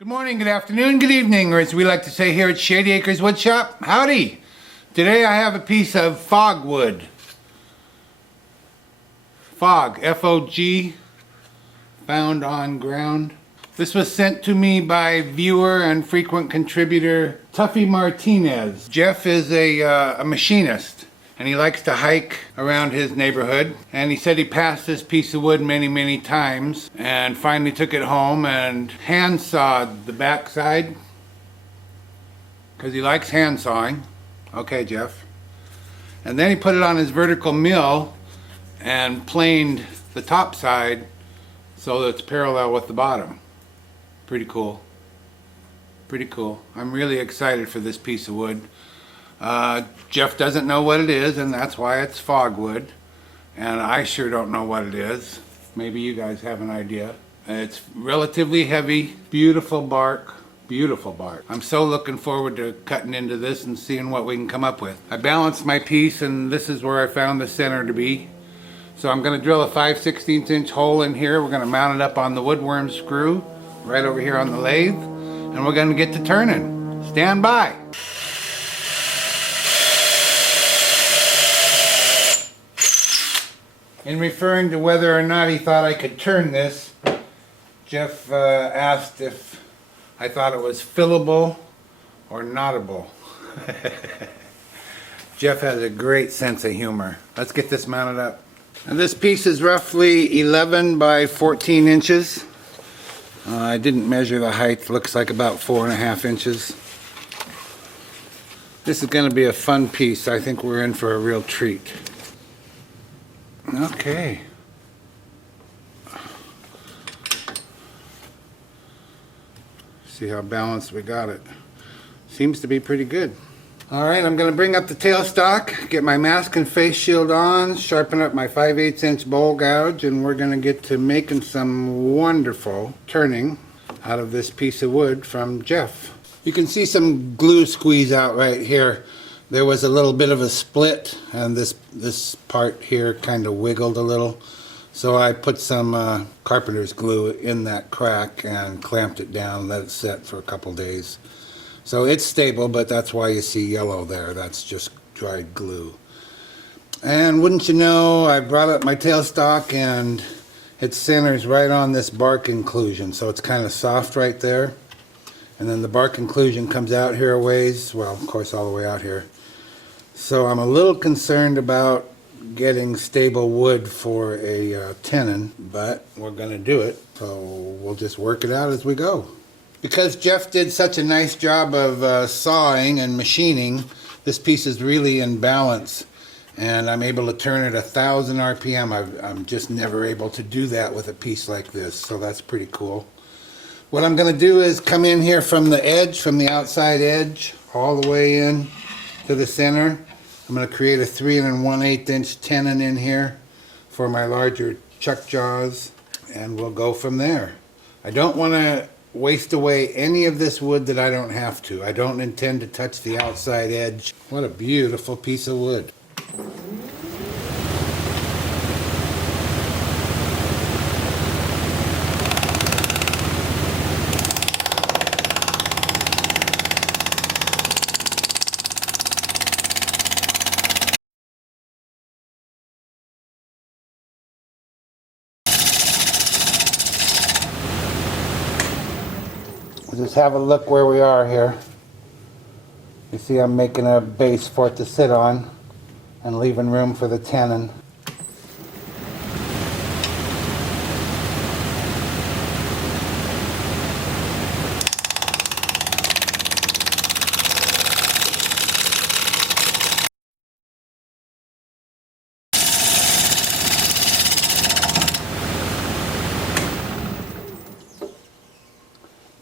Good morning, good afternoon, good evening, or as we like to say here at Shady Acres Woodshop, howdy! Today I have a piece of fogwood. Fog, F-O-G, found on ground. This was sent to me by viewer and frequent contributor Tuffy Marginez. Jeff is a machinist, and he likes to hike around his neighborhood. And he said he passed this piece of wood many times, and finally took it home and hand sawed the backside, because he likes hand sawing. Okay, Jeff. And then he put it on his vertical mill and planed the top side so that it's parallel with the bottom. Pretty cool. Pretty cool. I'm really excited for this piece of wood. Jeff doesn't know what it is, and that's why it's fogwood. And I sure don't know what it is. Maybe you guys have an idea. It's relatively heavy, beautiful bark. Beautiful bark. I'm so looking forward to cutting into this and seeing what we can come up with. I balanced my piece, and this is where I found the center to be. So I'm going to drill a 5/16 inch hole in here. We're going to mount it up on the woodworm screw right over here on the lathe, and we're going to get to turning. Stand by. In referring to whether or not he thought I could turn this, Jeff asked if I thought it was fillable or notable. Jeff has a great sense of humor. Let's get this mounted up. And this piece is roughly 11 by 14 inches. I didn't measure the height. Looks like about 4.5 inches. This is going to be a fun piece. I think we're in for a real treat. Okay. See how balanced we got it. Seems to be pretty good. Alright, I'm going to bring up the tailstock, get my mask and face shield on, sharpen up my 5/8 inch bowl gouge, and we're going to get to making some wonderful turning out of this piece of wood from Jeff. You can see some glue squeeze out right here. There was a little bit of a split, and this part here kind of wiggled a little. So I put some carpenter's glue in that crack and clamped it down, let it set for a couple days. So it's stable, but that's why you see yellow there. That's just dried glue. And wouldn't you know, I brought up my tailstock and it centers right on this bark inclusion. So it's kind of soft right there. And then the bark inclusion comes out here a ways. Well, of course, all the way out here. So I'm a little concerned about getting stable wood for a tenon, but we're going to do it. So we'll just work it out as we go. Because Jeff did such a nice job of sawing and machining, this piece is really in balance, and I'm able to turn it 1,000 RPM. I'm just never able to do that with a piece like this, so that's pretty cool. What I'm going to do is come in here from the edge, from the outside edge, all the way in to the center. I'm going to create a 3 1/8 inch tenon in here for my larger chuck jaws, and we'll go from there. I don't want to waste away any of this wood that I don't have to. I don't intend to touch the outside edge. What a beautiful piece of wood. Just have a look where we are here. You see I'm making a base for it to sit on and leaving room for the tenon.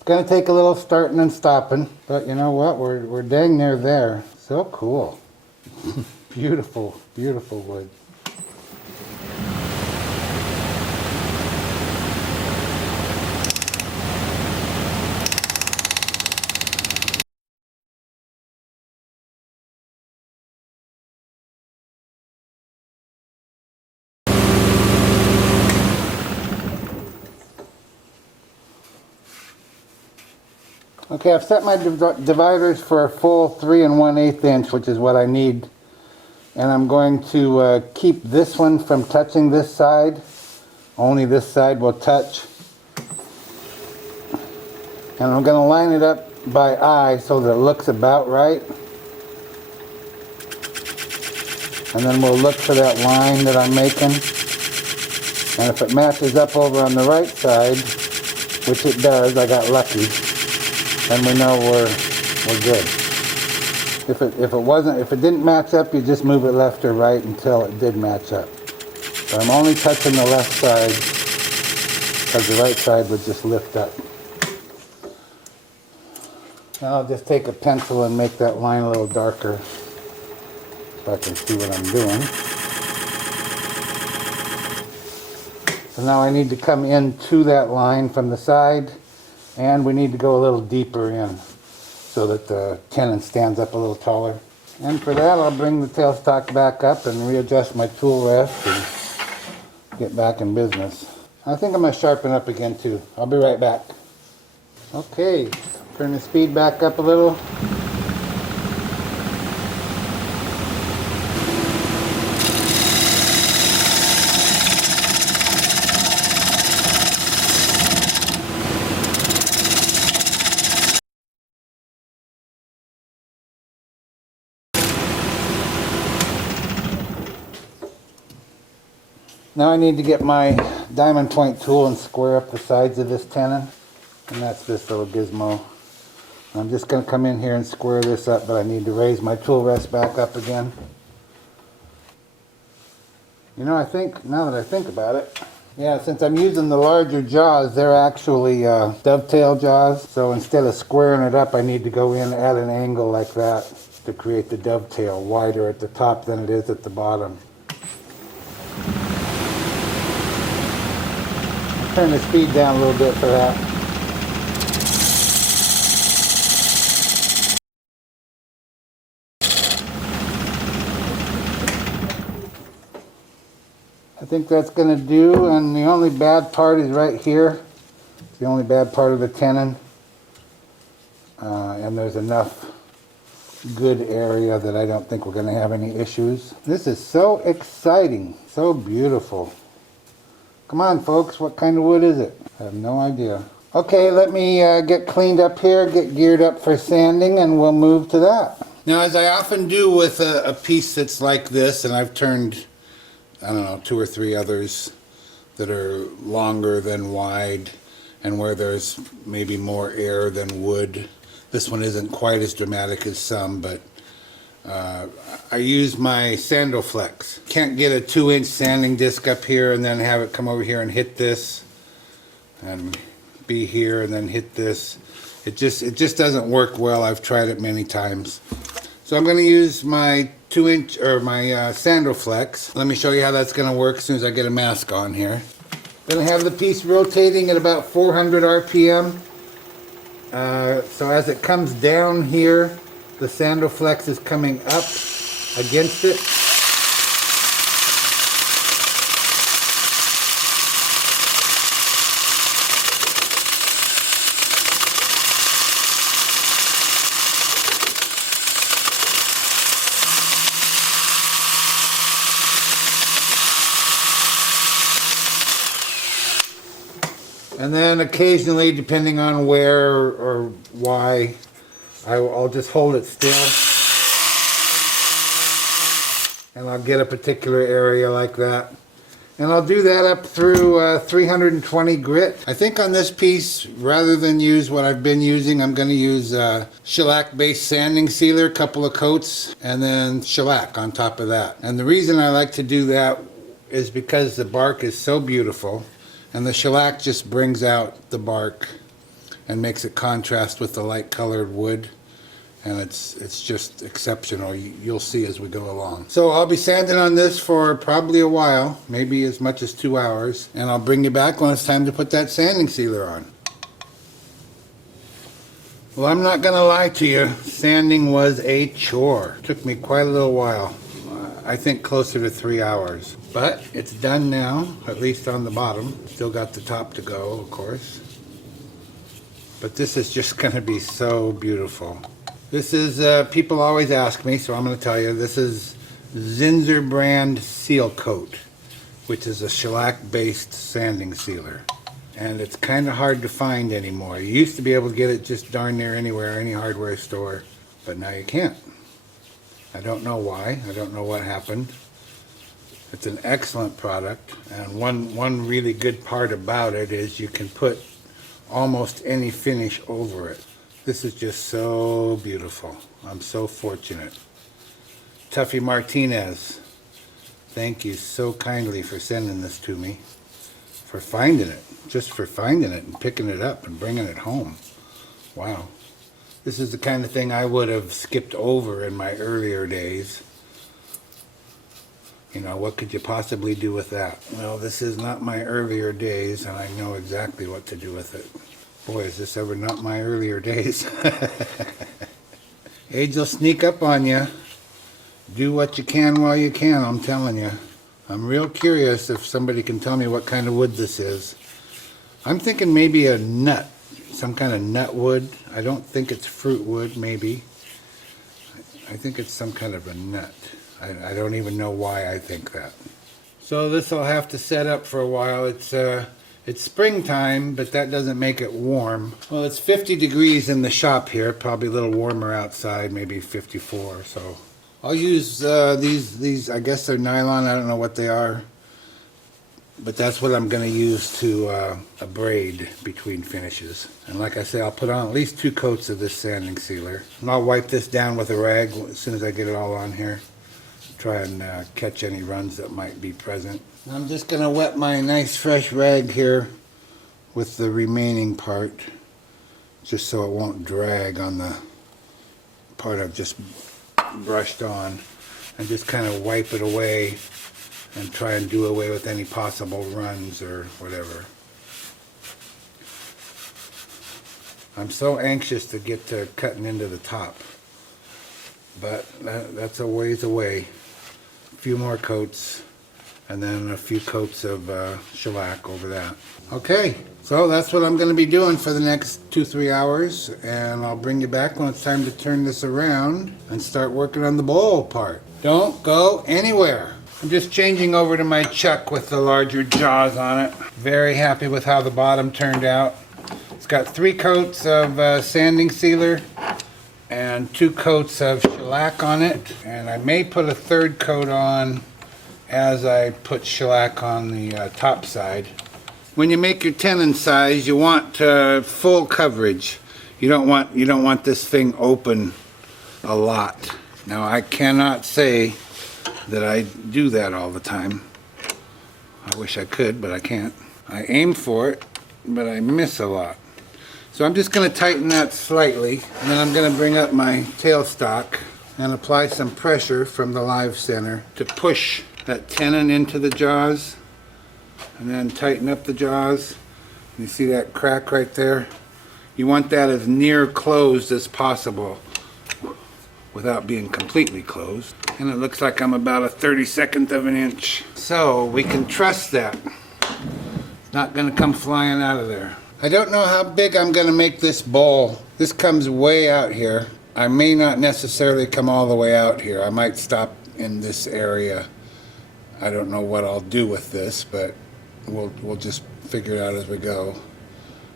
Gonna take a little starting and stopping, but you know what, we're dang near there. So cool. Beautiful, beautiful wood. Okay, I've set my dividers for a full 3 1/8 inch, which is what I need. And I'm going to keep this one from touching this side. Only this side will touch. And I'm going to line it up by eye so that it looks about right. And then we'll look for that line that I'm making. And if it matches up over on the right side, which it does, I got lucky, then we know we're good. If it didn't match up, you just move it left or right until it did match up. But I'm only touching the left side because the right side would just lift up. Now I'll just take a pencil and make that line a little darker so I can see what I'm doing. So now I need to come into that line from the side, and we need to go a little deeper in so that the tenon stands up a little taller. And for that, I'll bring the tailstock back up and readjust my tool rest and get back in business. I think I'm going to sharpen up again too. I'll be right back. Okay, turn the speed back up a little. Now I need to get my diamond point tool and square up the sides of this tenon. And that's this little gizmo. I'm just going to come in here and square this up, but I need to raise my tool rest back up again. You know, now that I think about it, yeah, since I'm using the larger jaws, they're actually dovetail jaws. So instead of squaring it up, I need to go in at an angle like that to create the dovetail, wider at the top than it is at the bottom. Turn the speed down a little bit for that. I think that's going to do, and the only bad part is right here. It's the only bad part of the tenon. And there's enough good area that I don't think we're going to have any issues. This is so exciting, so beautiful. Come on, folks, what kind of wood is it? I have no idea. Okay, let me get cleaned up here, get geared up for sanding, and we'll move to that. Now, as I often do with a piece that's like this, and I've turned, I don't know, 2 or 3 others that are longer than wide, and where there's maybe more air than wood. This one isn't quite as dramatic as some, but I use my Sandoflex. Can't get a 2-inch sanding disc up here and then have it come over here and hit this and be here and then hit this. It just doesn't work well. I've tried it many times. So I'm going to use my 2-inch or my Sandoflex. Let me show you how that's going to work as soon as I get a mask on here. Going to have the piece rotating at about 400 RPM. So as it comes down here, the Sandoflex is coming up against it. And then occasionally, depending on where or why, I'll just hold it still. And I'll get a particular area like that. And I'll do that up through 320 grit. I think on this piece, rather than use what I've been using, I'm going to use shellac-based sanding sealer, a couple of coats, and then shellac on top of that. And the reason I like to do that is because the bark is so beautiful. And the shellac just brings out the bark and makes it contrast with the light colored wood. And it's just exceptional. You'll see as we go along. So I'll be sanding on this for probably a while, maybe as much as 2 hours. And I'll bring you back when it's time to put that sanding sealer on. Well, I'm not going to lie to you. Sanding was a chore. It took me quite a little while. I think closer to 3 hours. But it's done now, at least on the bottom. Still got the top to go, of course. But this is just going to be so beautiful. This is, people always ask me, so I'm going to tell you, this is Zinsser brand Seal Coat, which is a shellac-based sanding sealer. And it's kind of hard to find anymore. You used to be able to get it just darn near anywhere, any hardware store, but now you can't. I don't know why. I don't know what happened. It's an excellent product, and one really good part about it is you can put almost any finish over it. This is just so beautiful. I'm so fortunate. Tuffy Marginez, thank you so kindly for sending this to me, for finding it, just for finding it and picking it up and bringing it home. Wow. This is the kind of thing I would have skipped over in my earlier days. You know, what could you possibly do with that? Well, this is not my earlier days, and I know exactly what to do with it. Boy, is this ever not my earlier days. Age will sneak up on you. Do what you can while you can, I'm telling you. I'm real curious if somebody can tell me what kind of wood this is. I'm thinking maybe a nut, some kind of nut wood. I don't think it's fruit wood, maybe. I think it's some kind of a nut. I don't even know why I think that. So this will have to set up for a while. It's springtime, but that doesn't make it warm. Well, it's 50 degrees in the shop here, probably a little warmer outside, maybe 54. So I'll use these, I guess they're nylon, I don't know what they are. But that's what I'm going to use to abrade between finishes. And like I say, I'll put on at least 2 coats of this sanding sealer. And I'll wipe this down with a rag as soon as I get it all on here. Try and catch any runs that might be present. I'm just going to wet my nice fresh rag here with the remaining part, just so it won't drag on the part I've just brushed on, and just kind of wipe it away and try and do away with any possible runs or whatever. I'm so anxious to get to cutting into the top, but that's a ways away. A few more coats, and then a few coats of shellac over that. Okay, so that's what I'm going to be doing for the next 2-3 hours, and I'll bring you back when it's time to turn this around and start working on the bowl part. Don't go anywhere. I'm just changing over to my chuck with the larger jaws on it. Very happy with how the bottom turned out. It's got 3 coats of sanding sealer and 2 coats of shellac on it, and I may put a 3rd coat on as I put shellac on the top side. When you make your tenon size, you want full coverage. You don't want this thing open a lot. Now, I cannot say that I do that all the time. I wish I could, but I can't. I aim for it, but I miss a lot. So I'm just going to tighten that slightly, and then I'm going to bring up my tailstock and apply some pressure from the live center to push that tenon into the jaws, and then tighten up the jaws. You see that crack right there? You want that as near closed as possible without being completely closed. And it looks like I'm about a 32nd of an inch. So we can trust that. It's not going to come flying out of there. I don't know how big I'm going to make this bowl. This comes way out here. I may not necessarily come all the way out here. I might stop in this area. I don't know what I'll do with this, but we'll just figure it out as we go.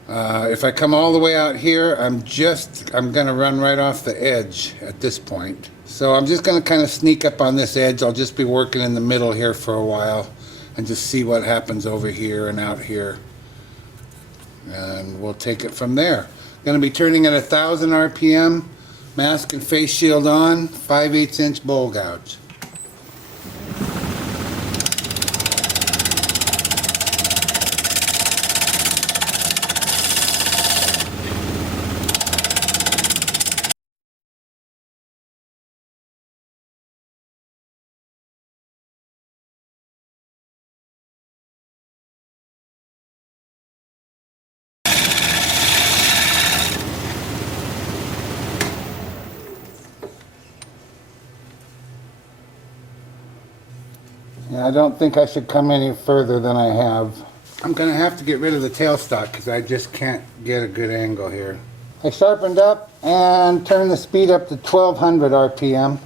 If I come all the way out here, I'm going to run right off the edge at this point. So I'm just going to kind of sneak up on this edge. I'll just be working in the middle here for a while and just see what happens over here and out here. And we'll take it from there. Going to be turning at 1,000 RPM, mask and face shield on, 5/8 inch bowl gouge. Yeah, I don't think I should come any further than I have. I'm gonna have to get rid of the tailstock because I just can't get a good angle here. I sharpened up and turned the speed up to 1200 RPM.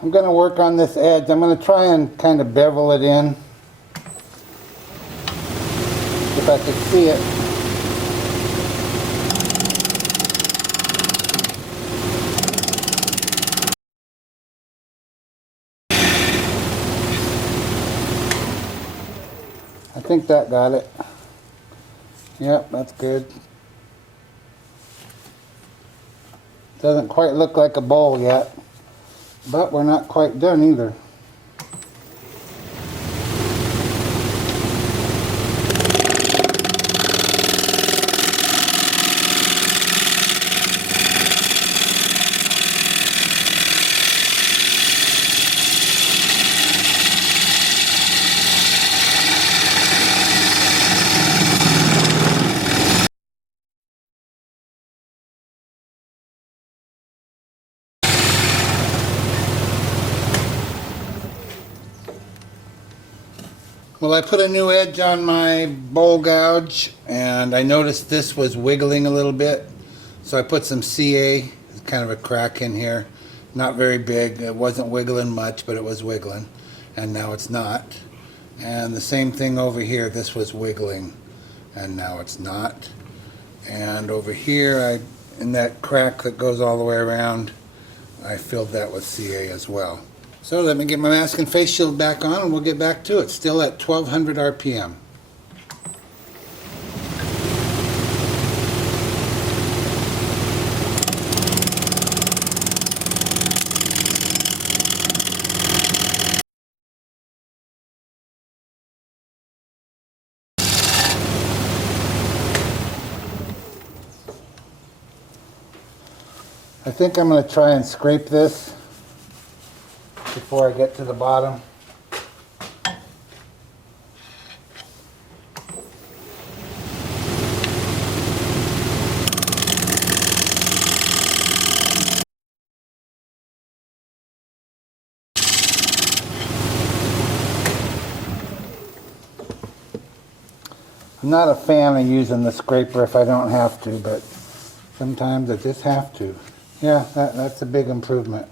I'm going to work on this edge. I'm going to try and kind of bevel it in. If I could see it. I think that got it. Yep, that's good. Doesn't quite look like a bowl yet, but we're not quite done either. Well, I put a new edge on my bowl gouge, and I noticed this was wiggling a little bit. So I put some CA, there's kind of a crack in here. Not very big, it wasn't wiggling much, but it was wiggling. And now it's not. And the same thing over here, this was wiggling, and now it's not. And over here, in that crack that goes all the way around, I filled that with CA as well. So let me get my mask and face shield back on and we'll get back to it. Still at 1200 RPM. I think I'm going to try and scrape this before I get to the bottom. I'm not a fan of using the scraper if I don't have to, but sometimes I just have to. Yeah, that's a big improvement.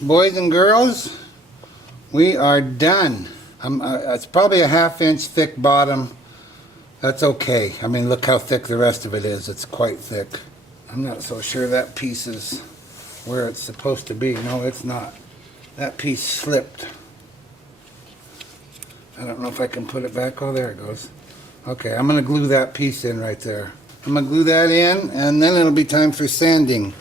Boys and girls, we are done. It's probably a ½ inch thick bottom. That's okay. I mean, look how thick the rest of it is. It's quite thick. I'm not so sure that piece is where it's supposed to be. No, it's not. That piece slipped. I don't know if I can put it back. Oh, there it goes. Okay, I'm going to glue that piece in right there. I'm going to glue that in, and then it'll be time for sanding.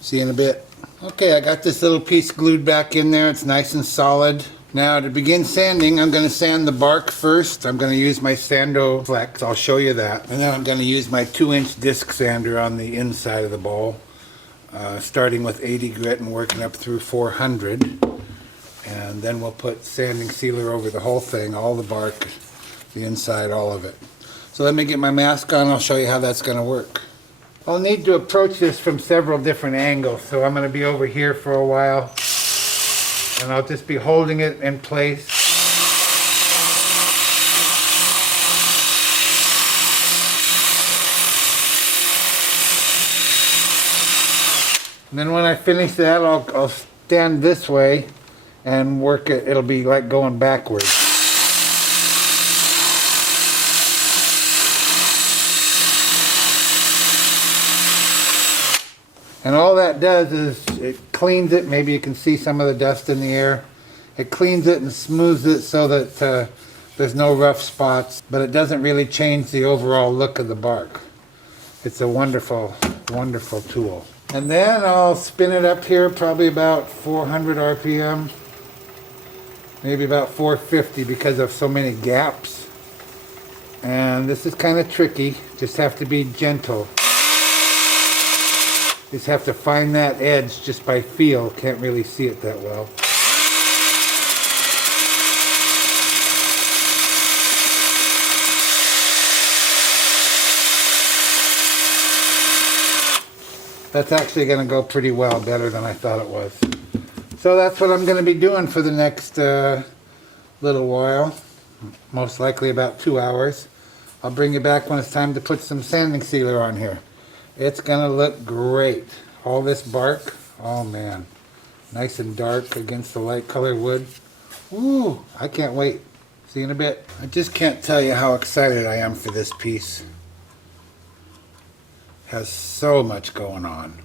See you in a bit. Okay, I got this little piece glued back in there. It's nice and solid. Now to begin sanding, I'm going to sand the bark first. I'm going to use my Sando Flex. I'll show you that. And then I'm going to use my 2-inch disc sander on the inside of the bowl. Starting with 80 grit and working up through 400. And then we'll put sanding sealer over the whole thing, all the bark, the inside, all of it. So let me get my mask on. I'll show you how that's going to work. I'll need to approach this from several different angles, so I'm going to be over here for a while, and I'll just be holding it in place. And then when I finish that, I'll stand this way and work it. It'll be like going backwards. And all that does is it cleans it. Maybe you can see some of the dust in the air. It cleans it and smooths it so that there's no rough spots, but it doesn't really change the overall look of the bark. It's a wonderful, wonderful tool. And then I'll spin it up here probably about 400 RPM. Maybe about 450 because of so many gaps. And this is kind of tricky. Just have to be gentle. Just have to find that edge just by feel. Can't really see it that well. That's actually going to go pretty well, better than I thought it was. So that's what I'm going to be doing for the next little while. Most likely about 2 hours. I'll bring you back when it's time to put some sanding sealer on here. It's going to look great. All this bark, oh man. Nice and dark against the light colored wood. Ooh, I can't wait. See you in a bit. I just can't tell you how excited I am for this piece. Has so much going on.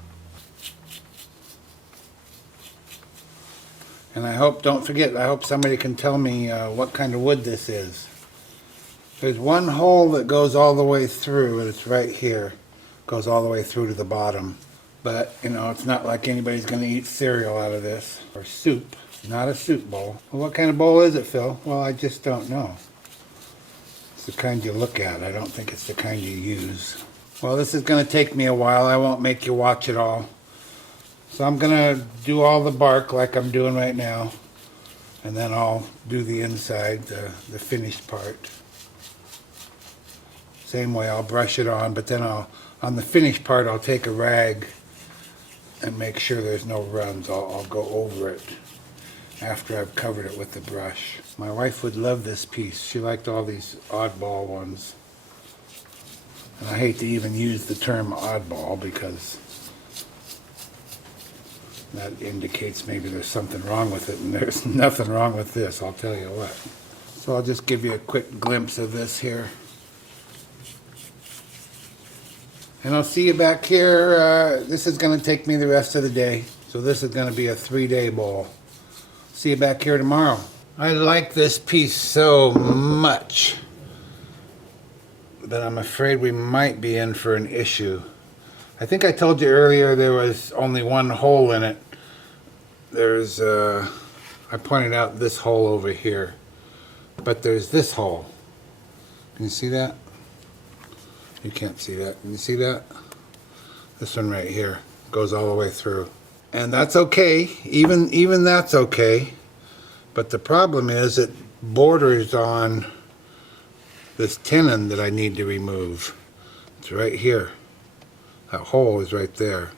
And I hope, don't forget, I hope somebody can tell me what kind of wood this is. There's one hole that goes all the way through, and it's right here. Goes all the way through to the bottom. But, you know, it's not like anybody's going to eat cereal out of this. Or soup. Not a soup bowl. Well, what kind of bowl is it, Phil? Well, I just don't know. It's the kind you look at. I don't think it's the kind you use. Well, this is going to take me a while. I won't make you watch it all. So I'm going to do all the bark like I'm doing right now. And then I'll do the inside, the finished part. Same way, I'll brush it on, but then on the finished part, I'll take a rag and make sure there's no runs. I'll go over it after I've covered it with the brush. My wife would love this piece. She liked all these oddball ones. And I hate to even use the term oddball because that indicates maybe there's something wrong with it, and there's nothing wrong with this, I'll tell you what. So I'll just give you a quick glimpse of this here. And I'll see you back here. This is going to take me the rest of the day. So this is going to be a 3-day bowl. See you back here tomorrow. I like this piece so much, but I'm afraid we might be in for an issue. I think I told you earlier there was only one hole in it. There's, I pointed out this hole over here, but there's this hole. Can you see that? You can't see that. Can you see that? This one right here goes all the way through. And that's okay. Even that's okay. But the problem is it borders on this tenon that I need to remove. It's right here. That hole is right there.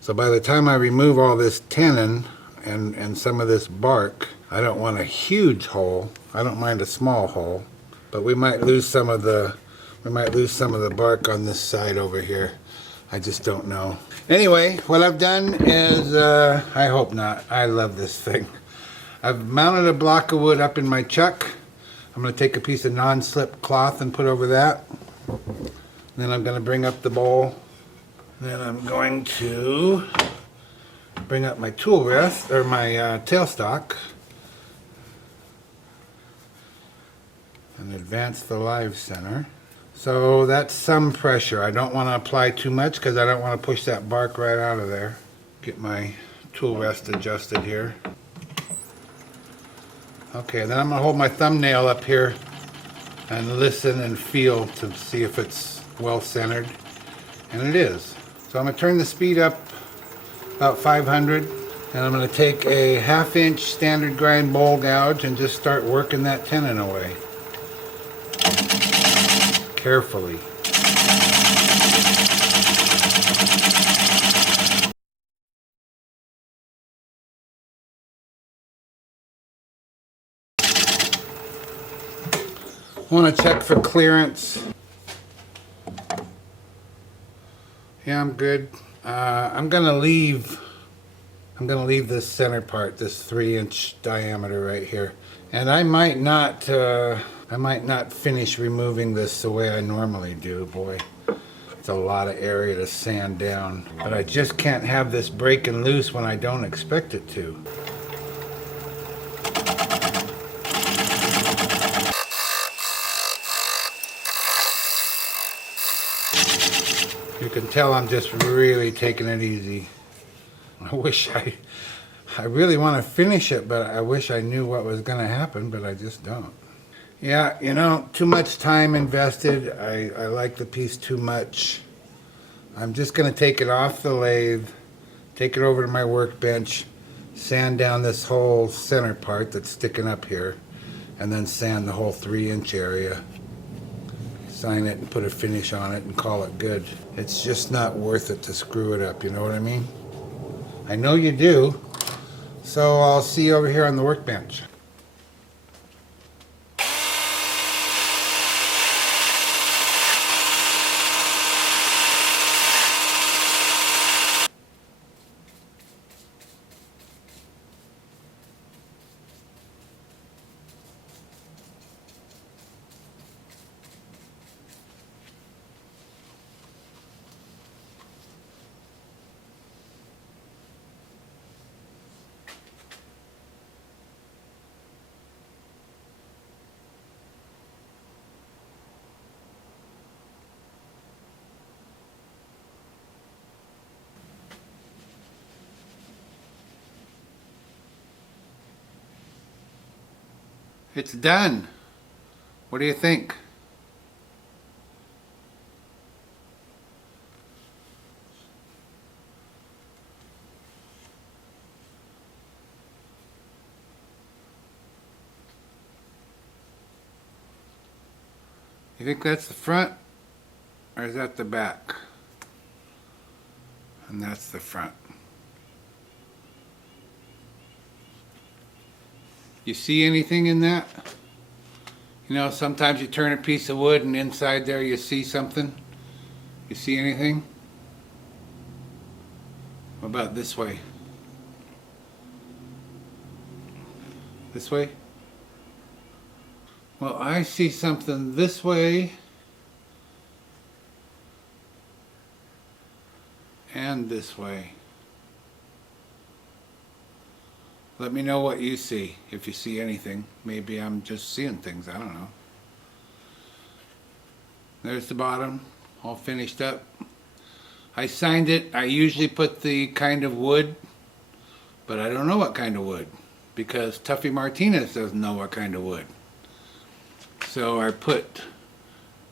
So by the time I remove all this tenon and some of this bark, I don't want a huge hole. I don't mind a small hole. But we might lose some of the bark on this side over here. I just don't know. Anyway, what I've done is, I hope not. I love this thing. I've mounted a block of wood up in my chuck. I'm going to take a piece of non-slip cloth and put over that. Then I'm going to bring up the bowl. Then I'm going to bring up my tool rest, or my tailstock. And advance the live center. So that's some pressure. I don't want to apply too much because I don't want to push that bark right out of there. Get my tool rest adjusted here. Okay, then I'm going to hold my thumbnail up here and listen and feel to see if it's well centered. And it is. So I'm going to turn the speed up about 500. And I'm going to take a 1/2 inch standard grind bowl gouge and just start working that tenon away. Carefully. I want to check for clearance. Yeah, I'm good. I'm gonna leave this center part, this 3-inch diameter right here, and I might not finish removing this the way I normally do. Boy, it's a lot of area to sand down, but I just can't have this breaking loose when I don't expect it to. You can tell I'm just really taking it easy. I wish I really want to finish it, but I wish I knew what was going to happen, but I just don't. Yeah, you know, too much time invested. I like the piece too much. I'm just going to take it off the lathe, take it over to my workbench, sand down this whole center part that's sticking up here, and then sand the whole 3-inch area. Sign it and put a finish on it and call it good. It's just not worth it to screw it up, you know what I mean? I know you do, so I'll see you over here on the workbench. It's done. What do you think? You think that's the front, or is that the back? And that's the front. You see anything in that? You know, sometimes you turn a piece of wood and inside there you see something. You see anything? What about this way? This way? Well, I see something this way and this way. Let me know what you see, if you see anything. Maybe I'm just seeing things, I don't know. There's the bottom, all finished up. I signed it. I usually put the kind of wood, but I don't know what kind of wood, because Tuffy Marginez doesn't know what kind of wood. So I put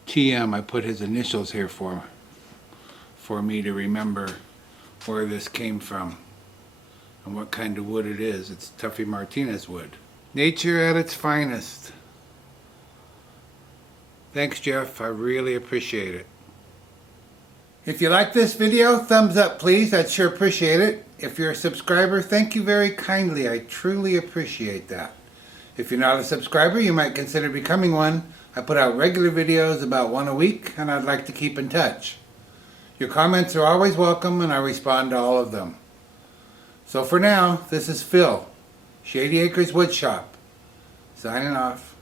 TM, I put his initials here for me to remember where this came from and what kind of wood it is. It's Tuffy Marginez wood. Nature at its finest. Thanks, Jeff. I really appreciate it. If you like this video, thumbs up please. I'd sure appreciate it. If you're a subscriber, thank you very kindly. I truly appreciate that. If you're not a subscriber, you might consider becoming one. I put out regular videos, about one a week, and I'd like to keep in touch. Your comments are always welcome, and I respond to all of them. So for now, this is Phil, Shady Acres Woodshop, signing off.